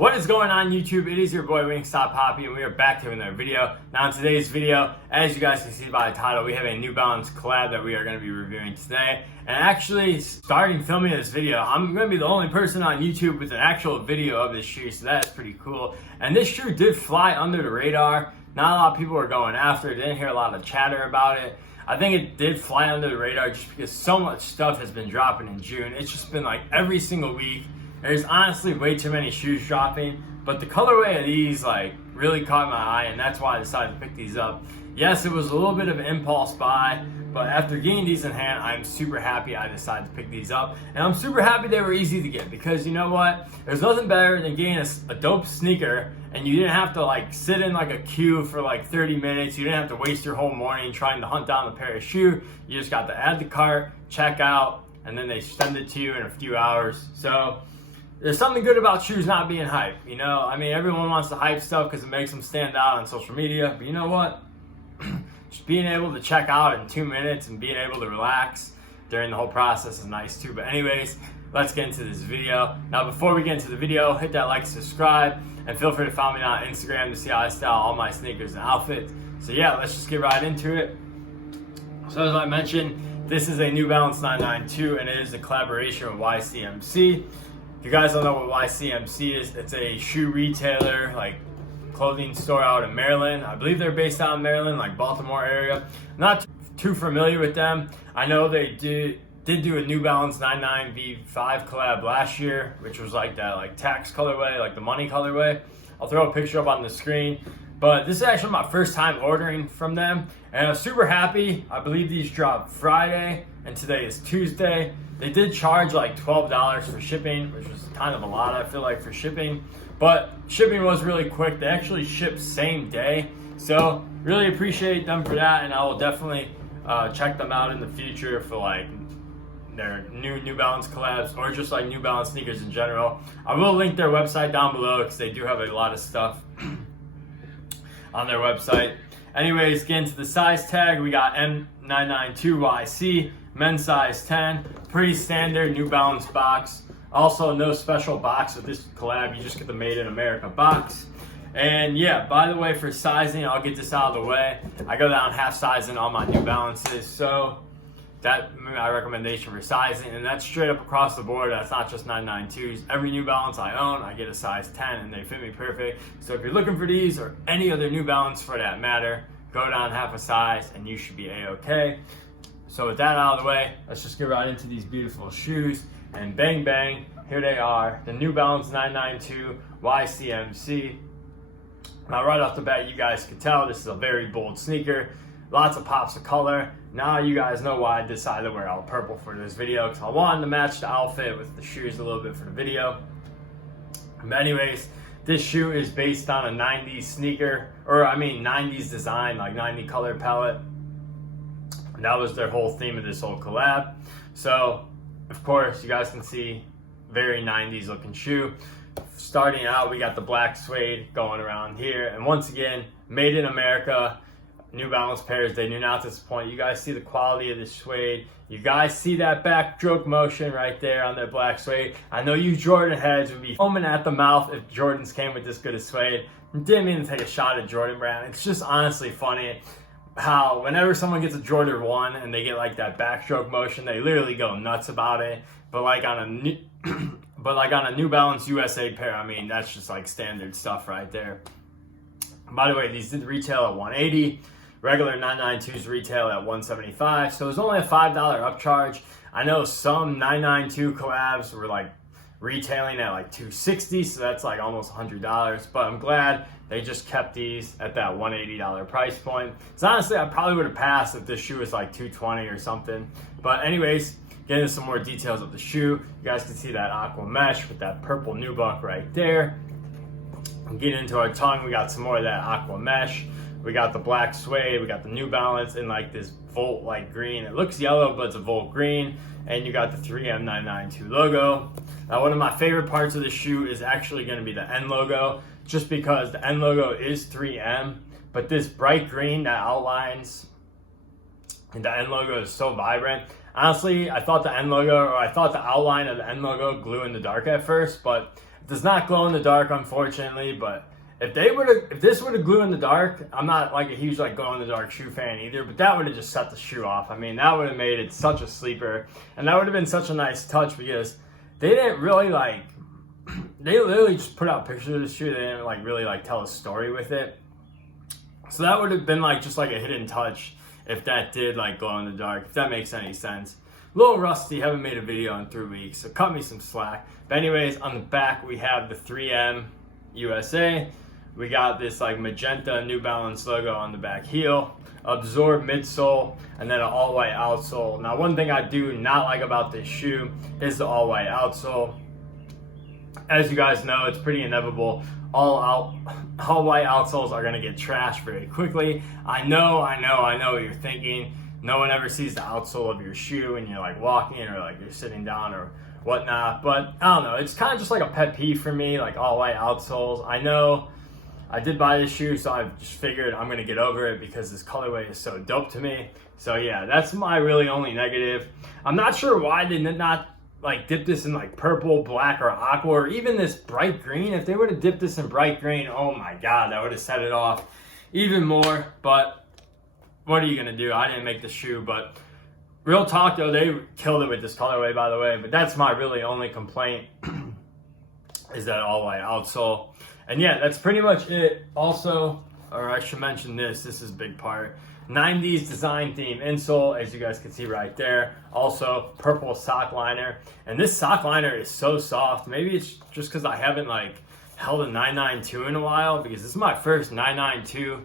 What is going on YouTube? It is your boy Wingstop Poppy and we are back to another video. Now in today's video, as you guys can see by the title, we have a New Balance collab that we are going to be reviewing today. And actually starting filming this video, I'm going to be the only person on YouTube with an actual video of this shoe, so that's pretty cool. And this shoe did fly under the radar. Not a lot of people were going after it, didn't hear a lot of chatter about it. I think it did fly under the radar just because so much stuff has been dropping in June. It's just been like every single week. There's honestly way too many shoes dropping, but the colorway of these like really caught my eye, and that's why I decided to pick these up. Yes, it was a little bit of an impulse buy, but after getting these in hand, I'm super happy I decided to pick these up. And I'm super happy they were easy to get because you know what? There's nothing better than getting a dope sneaker and you didn't have to like sit in like a queue for like 30 minutes. You didn't have to waste your whole morning trying to hunt down a pair of shoes. You just got to add the cart, check out, and then they send it to you in a few hours. So there's something good about shoes not being hype, you know? I mean, everyone wants to hype stuff because it makes them stand out on social media, but you know what? Just being able to check out in 2 minutes and being able to relax during the whole process is nice too. But anyways, let's get into this video. Now, before we get into the video, hit that like, subscribe, and feel free to follow me on Instagram to see how I style all my sneakers and outfits. So yeah, let's just get right into it. So as I mentioned, this is a New Balance 992 and it is a collaboration with YCMC. If you guys don't know what YCMC is, it's a shoe retailer, like clothing store out in Maryland. I believe they're based out in Maryland, like Baltimore area. I'm not too familiar with them. I know they did do a New Balance 99 V5 collab last year, which was like that like tax colorway, like the money colorway. I'll throw a picture up on the screen. But this is actually my first time ordering from them, and I'm super happy. I believe these dropped Friday, and today is Tuesday. They did charge like $12 for shipping, which was kind of a lot, I feel like, for shipping. But shipping was really quick. They actually shipped same day. So really appreciate them for that, and I will definitely check them out in the future for like their New Balance collabs or just like New Balance sneakers in general. I will link their website down below because they do have a lot of stuff on their website. Anyways, getting to the size tag, we got M992YC, men's size 10, pretty standard New Balance box. Also, no special box with this collab, you just get the Made in America box. And yeah, by the way, for sizing, I'll get this out of the way. I go down half size in all my New Balances, so that's my recommendation for sizing, and that's straight up across the board. That's not just 992s. Every New Balance I own, I get a size 10 and they fit me perfect. So if you're looking for these or any other New Balance for that matter, go down half a size and you should be a-okay. So with that out of the way, let's just get right into these beautiful shoes. And bang bang, here they are, the New Balance 992 YCMC. Now right off the bat, you guys can tell this is a very bold sneaker. Lots of pops of color. Now you guys know why I decided to wear all purple for this video, because I wanted to match the outfit with the shoes a little bit for the video. But anyways, this shoe is based on a 90s sneaker, or I mean 90s design, like 90 color palette. And that was their whole theme of this whole collab. So of course you guys can see very 90s looking shoe. Starting out, we got the black suede going around here, and once again, made in America. New Balance pairs, they do not disappoint. You guys see the quality of this suede. You guys see that backstroke motion right there on that black suede. I know you Jordan heads would be foaming at the mouth if Jordans came with this good of suede. Didn't mean to take a shot at Jordan Brand. It's just honestly funny how whenever someone gets a Jordan 1 and they get like that backstroke motion, they literally go nuts about it. But like on a New Balance USA pair, I mean, that's just like standard stuff right there. By the way, these did retail at $180. Regular 992s retail at $175, so it was only a $5 upcharge. I know some 992 collabs were like retailing at like $260, so that's like almost $100, but I'm glad they just kept these at that $180 price point. So honestly, I probably would have passed if this shoe was like $220 or something. But anyways, getting into some more details of the shoe, you guys can see that aqua mesh with that purple nubuck right there. Getting into our tongue, we got some more of that aqua mesh. We got the black suede, we got the New Balance in like this Volt like green. It looks yellow, but it's a Volt green. And you got the 3M992 logo. Now, one of my favorite parts of the shoe is actually gonna be the N logo, just because the N logo is 3M, but this bright green that outlines and the N logo is so vibrant. Honestly, I thought the N logo, or I thought the outline of the N logo glue in the dark at first, but does not glow in the dark, unfortunately, but if this would have glue in the dark, I'm not like a huge like glow in the dark shoe fan either, but that would have just set the shoe off. I mean, that would have made it such a sleeper, and that would have been such a nice touch because they didn't really like, they literally just put out pictures of the shoe. They didn't like really like tell a story with it. So that would have been like just like a hidden touch if that did like glow in the dark, if that makes any sense. A little rusty, haven't made a video in 3 weeks, so cut me some slack. But anyways, on the back we have the 3M USA. We got this like magenta New Balance logo on the back heel, absorbed midsole, and then an all white outsole. Now, one thing I do not like about this shoe is the all white outsole. As you guys know, it's pretty inevitable. All white outsoles are gonna get trashed very quickly. I know what you're thinking. No one ever sees the outsole of your shoe when you're like walking or like you're sitting down or whatnot. But I don't know, it's kind of just like a pet peeve for me, like all white outsoles. I know I did buy this shoe, so I just figured I'm gonna get over it because this colorway is so dope to me. So yeah, that's my really only negative. I'm not sure why they did not like dip this in like purple, black, or aqua, or even this bright green. If they would have dipped this in bright green, oh my god, that would have set it off even more. But what are you gonna do? I didn't make the shoe, but real talk though, they killed it with this colorway, by the way. But that's my really only complaint is that all white outsole. And yeah, that's pretty much it. Also, or I should mention this is a big part. 90s design theme insole, as you guys can see right there. Also, purple sock liner. And this sock liner is so soft. Maybe it's just because I haven't like held a 992 in a while, because this is my first 992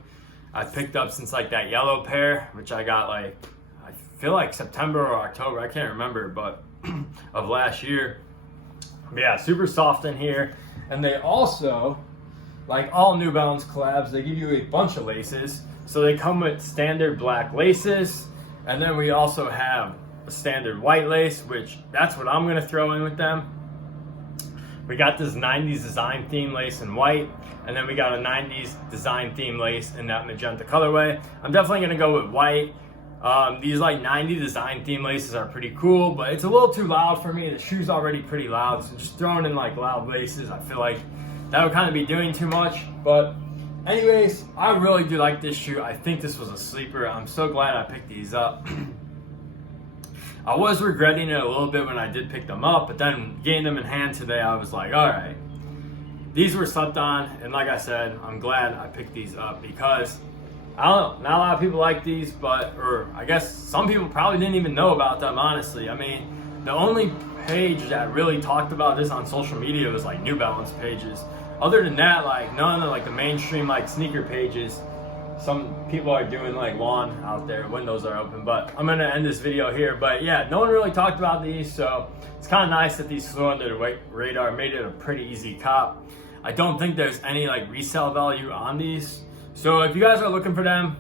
I've picked up since like that yellow pair, which I got like, I feel like September or October, I can't remember, but of last year. But yeah, super soft in here. And they also, like all New Balance collabs, they give you a bunch of laces. So they come with standard black laces, and then we also have a standard white lace, which that's what I'm gonna throw in with them. We got this 90s design theme lace in white, and then we got a 90s design theme lace in that magenta colorway. I'm definitely gonna go with white. These like 90 design theme laces are pretty cool, but it's a little too loud for me. The shoe's already pretty loud, so just throwing in like loud laces, I feel like that would kind of be doing too much. But anyways, I really do like this shoe. I think this was a sleeper. I'm so glad I picked these up. I was regretting it a little bit when I did pick them up, but then getting them in hand today, I was like, all right, these were slept on. And like I said, I'm glad I picked these up because I don't know, not a lot of people like these, or I guess some people probably didn't even know about them, honestly. I mean, the only page that really talked about this on social media was like New Balance pages. Other than that, like none of like the mainstream like sneaker pages. Some people are doing like lawn out there, windows are open, but I'm gonna end this video here. But yeah, no one really talked about these, so it's kind of nice that these flew under the radar, made it a pretty easy cop. I don't think there's any like resale value on these, so if you guys are looking for them,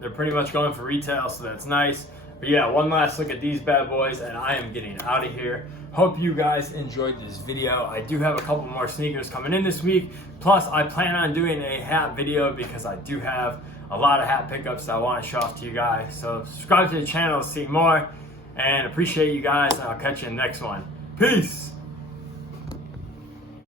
they're pretty much going for retail, so that's nice. But yeah, one last look at these bad boys, and I am getting out of here. Hope you guys enjoyed this video. I do have a couple more sneakers coming in this week. Plus, I plan on doing a hat video because I do have a lot of hat pickups that I want to show off to you guys. So subscribe to the channel to see more, and appreciate you guys, and I'll catch you in the next one. Peace!